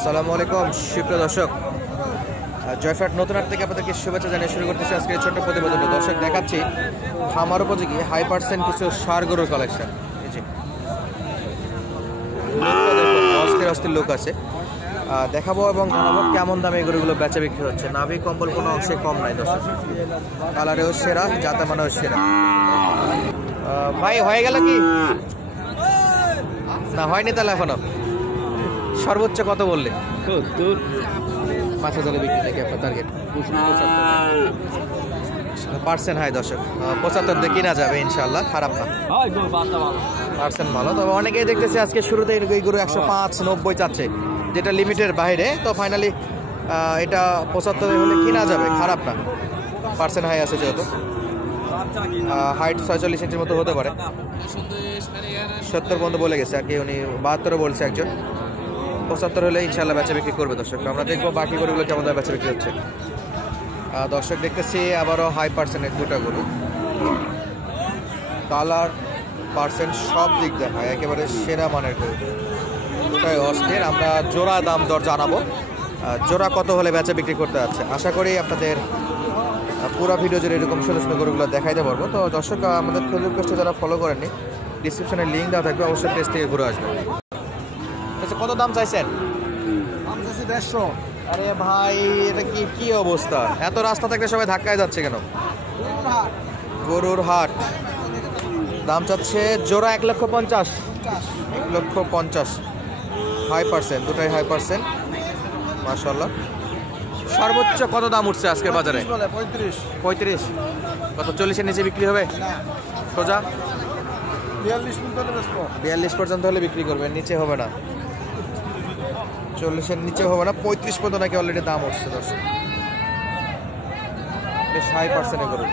আসসালামু আলাইকুম সুপ্রিয় দর্শক, জয়ফ্রাট নতুন হাট থেকে আপনাদেরকে শুভেচ্ছা জানিয়ে শুরু করতেছি আজকে ছোট্ট প্রতিবেদন। দর্শক দেখাচ্ছি খামার উপযোগী 100% কিছু ষাঁড় গরুর কালেকশন। অস্থির অস্থির লোক আছে, দেখাবো এবং জানাবো কেমন দামে এই গরুগুলো বেচা বিক্রি হচ্ছে। নাভি কম্বল কোনো অংশে কম নাই দর্শক, কালারেও সেরা, জাতা মানেও সেরা। ভাই হয়ে গেল কি না হয়নি তাহলে এখনো? সর্বোচ্চ কত বললে? 5,000 বিক্রি নাকি আপনার টার্গেট? 75% হাই দর্শক, 75 দিয়ে কিনা যাবে ইনশাল্লাহ, খারাপ না, পার্সেন্ট ভালো। তবে অনেকেই দেখতেছে আজকে শুরুতে এই গরু 105, 90 চাচ্ছে, যেটা লিমিটের বাইরে। তো ফাইনালি এটা 75 হলে কিনা যাবে, খারাপ না, পার্সেন্ট হাই আছে যেহেতু। হাইট 46 ইঞ্চির মতো হতে পারে, 70 পর্যন্ত বলে গেছে আর কি, উনি 72 বলছে একজন। 75 হলে ইনশাল্লাহ বেচা বিক্রি করবে দর্শক। আমরা দেখবো বাকি গরুগুলো কেমন দামে বেচা বিক্রি হচ্ছে। দর্শক দেখতেছি আবারও হাই পার্সেন্টের দুটা গরু, কালার পার্সেন্ট সব দিক দেখায় একেবারে সেরা মানের গরু, দুটাই অস্থির। আমরা জোড়া দাম দর জানাবো, জোড়া কত হলে বেচা বিক্রি করতে যাচ্ছে। আশা করি আপনাদের পুরো ভিডিও জুড়ে এরকম সুন্দর সুন্দর গরুগুলো দেখাইতে পারবো। তো দর্শক আমাদের ফেসবুক পেজটা যারা ফলো করেননি, ডিসক্রিপশনে লিঙ্ক দেওয়া থাকবে, অবশ্যই পেজ থেকে ঘুরে আসবে। কত দাম চাইছেন? 150। আরে ভাই এটা কি অবস্থা, এত রাস্তা থাকলে সবাই ধাক্কায় যাচ্ছে কেন? গরুর হাট, দাম চাচ্ছে জোড়া 1,50,000। 1,50,000 হাই পার্সেন্ট, দুটাই হাই পার্সেন্ট মাশাআল্লাহ। সর্বোচ্চ কত দাম উঠছে আজকের বাজারে? 35। কত 40-এর নিচে বিক্রি হবে? সোজা 42 পর্যন্ত হলে বিক্রি করবেন, নিচে হবে না। 40-এর নিচে হবে না, 35 পর্যন্ত নাকি অলরেডি দাম উঠছে দর্শক। বেশ হাই পার্সেন্টে গরু,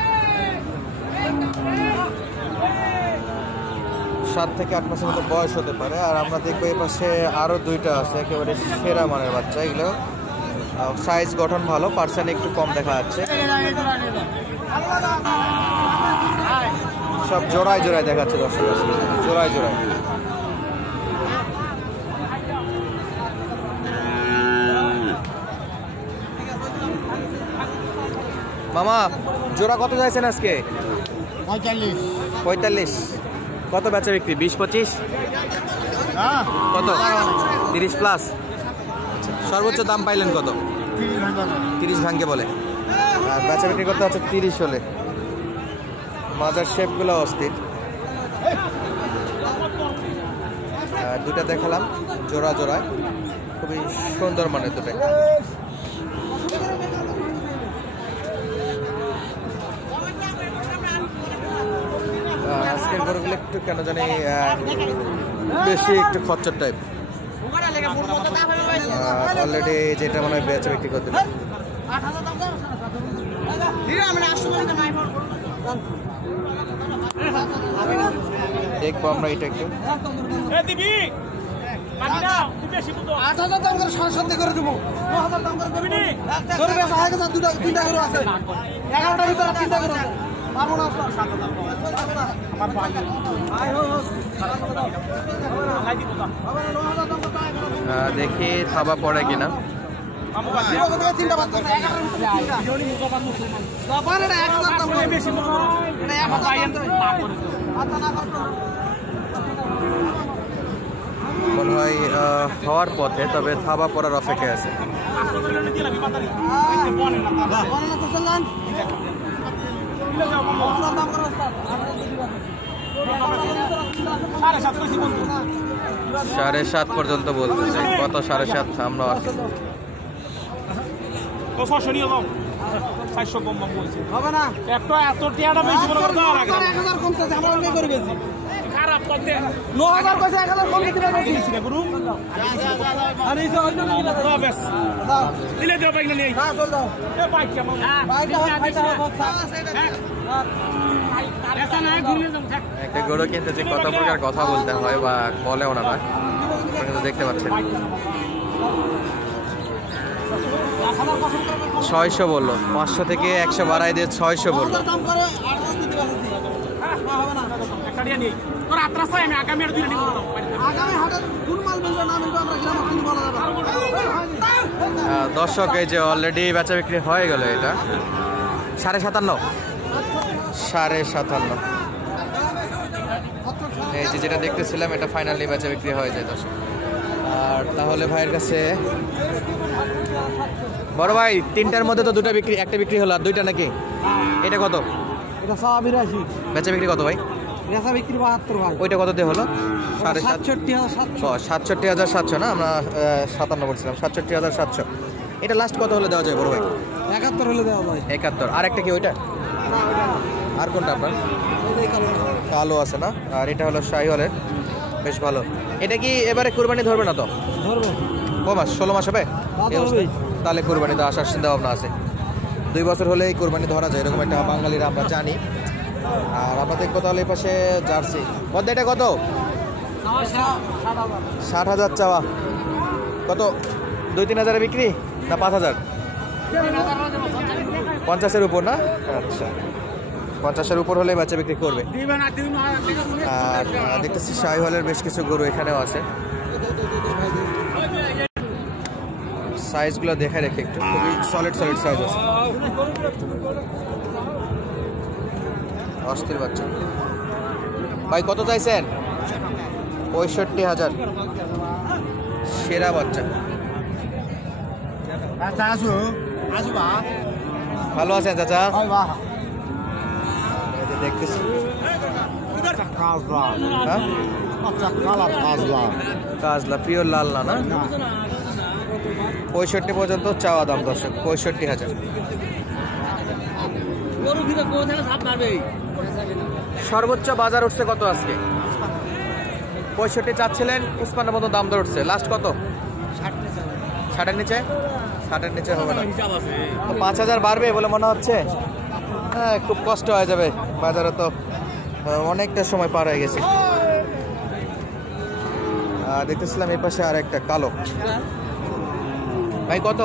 7 থেকে 8 মাসের মতো বয়স হতে পারে। আর আমরা দেখবো এই পাশে আরও দুইটা আছে একেবারে সেরা মানের বাচ্চা, এগুলো সাইজ গঠন ভালো, পার্সেন্ট একটু কম দেখা যাচ্ছে। সব জোড়ায় জোড়ায় দেখাচ্ছে দর্শক, জোড়ায় জোড়ায়। মামা জোড়া কত চাইছেন আজকে? 45। কত বেচা বিক্রি? 20-25? কত? 30+? সর্বোচ্চ দাম পাইলেন কত? 30 ভাঙ্গে বলে, আর বেচা বিক্রি করতে হচ্ছে 30 হলে। মাজার শেপগুলো অস্থির, দুটা দেখালাম জোড়া জোড়ায়, খুবই সুন্দর মানের দুটাই। আজকের গরুগুলো একটু কেন জানি বেশি একটু খচ্চর টাইপ, অলরেডি যেটা মনে হয় বেচা বিক্রি করতে। দেখবো আমরা এটা একটু। 8,000 দাম করে 7,500 করে দেবো। 9,000 দাম করে দেবি নি? দুইটা করে আছে, 11টার ভিতরে 3টা করে আছে। পারবো না আমার ভাই। দেখি থাবা পড়ে কিনা। মনে হয় হওয়ার পথে, তবে থাবা পড়ার অপেক্ষায় আছে। সাড়ে 7 পর্যন্ত বলতেছে, কত 7.5 আমরা একটা গরু কিনতে যে কত প্রকার কথা বলতে হয় বা বলে ওনারা, দেখতে পাচ্ছেন। 600 বললো, 500 থেকে 100 বাড়াই দিয়ে 600 বললো। আগামী হাটে কোন মাল মিলবে না মিলবে আমরা গ্রামে বলা যাবে। দর্শক এই যে অলরেডি বেচা বিক্রি হয়ে গেল, এটা 57.5 57.5। এই যে যেটা দেখতেছিলাম এটা ফাইনালি বেচা বিক্রি হয়ে যায় দর্শক। আর তাহলে ভাইয়ের কাছে বড় ভাই 3টার মধ্যে তো 2টা বিক্রি, একটা বিক্রি হলো আর 2টা নাকি? এটা কত? এটা 82 বেচা বিক্রি কত ভাই? বেচা বিক্রি 72 ভাই। ওইটা কত দিয়ে হলো? 67,700। 67,700 না, আমরা 57 বলছিলাম, 67,700। এটা লাস্ট কত হলে দেওয়া যায় বড় ভাই? 71 হলে দেওয়া যায়। 71। আর একটা কি ওইটা? না ওটা না। আর কোনটা আপনার? ওটাই কালো। কালো আছে না? আর এটা হলো শাহিওয়ালের, বেশ ভালো। এটা কি এবারে কুরবানি ধরবে না তো? ধরবে। ক মাস? 16 মাস হবে? এই অবস্থায়? তাহলে কুরবানি তো আসার চিন্তা ভাবনা আছে। 2 বছর হলেই কুরবানি ধরা যায়, এরকম একটা বাঙালিরা আমরা জানি। আর আমরা দেখবো তাহলে এই পাশে জার্সি। কত এটা কত? 60,000 চাওয়া। কত? 2-3 হাজারে বিক্রি না 5,000? 50-এর উপর না? আচ্ছা, 50-এর উপর হলে বাচ্চা বিক্রি করবে। আর দেখতেছি শাহিওয়ালের বেশ কিছু গরু এখানেও আছে। সাইজগুলো দেখে রেখে একটু, খুবই সলিড সাইজ আছে। অস্থির বাচ্চা। ভাই কত চাইছেন? 65,000। সেরা বাচ্চা। ভালো আছেন চাচা? দেখতেছি কাজলা পিওর লাল না? 65 পর্যন্ত চাওয়া দাম দর্শক, 65,000। সর্বোচ্চ বাজার উঠছে কত আজকে? 65 চাচ্ছিলেন, 55 মতো দাম দর উঠছে। লাস্ট কত? 60-এর নিচে? 60-এর নিচে হবে না। 5,000 বাড়বে বলে মনে হচ্ছে? হ্যাঁ, খুব কষ্ট হয়ে যাবে, বাজারে তো অনেকটা সময় পার হয়ে গেছে। দেখতেছিলাম এই পাশে আর একটা কালো। ভাই কত?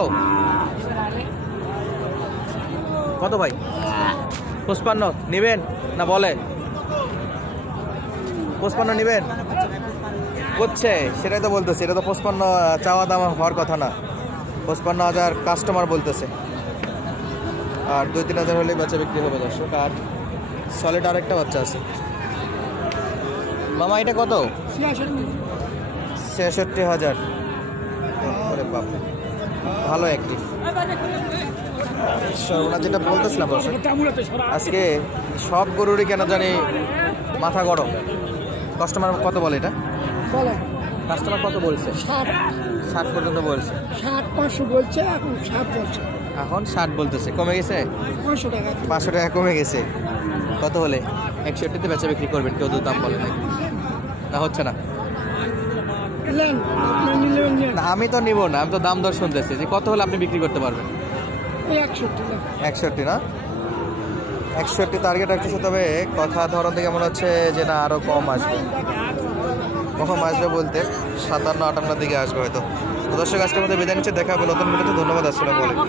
কত ভাই? 55 নিবেন না বলে? 55 নিবেন করছে, সেটাই তো বলতেছে। এটা তো 55 চাওয়া দাম হওয়ার কথা না। 55,000 কাস্টমার বলতেছে। আর 2-3 হাজার হলে বাচ্চা বিক্রি হবে দর্শক। আর সলিড আরেকটা বাচ্চা আছে। মামা এটা কত? 66,000। বাপ, ভালো অ্যাক্টিভ। যেটা বলতেছিলাম দর্শক, আজকে সব গরুরই কেন জানি মাথা গরম। কাস্টমার কত বলে এটা? কাস্টমার কত বলছে? 60 পর্যন্ত বলছে। 60-500 বলছে, এখন 60 বলছে। এখন 60 বলতেছে, কমে গেছে 500 টাকা কমে গেছে। কত হলে? 61-তে বেচা বিক্রি করবেন? কেউ তো দাম বলে নাই না, হচ্ছে না। আমি তো নিব না, আমি তো দাম দর শুনতেছি যে কত হলে আপনি বিক্রি করতে পারবেন? 61 না? 61 টার্গেট রাখতেছে। তবে কথা ধরন থেকে মনে হচ্ছে যে না, আরো কম আসবে। কখন আসবে বলতে 57-58 দিকে আসবে হয়তো। দর্শক আজকের মধ্যে বিদায় নিচ্ছে, দেখা হবে নতুন ভিডিওতে। ধন্যবাদ, আসসালামু আলাইকুম।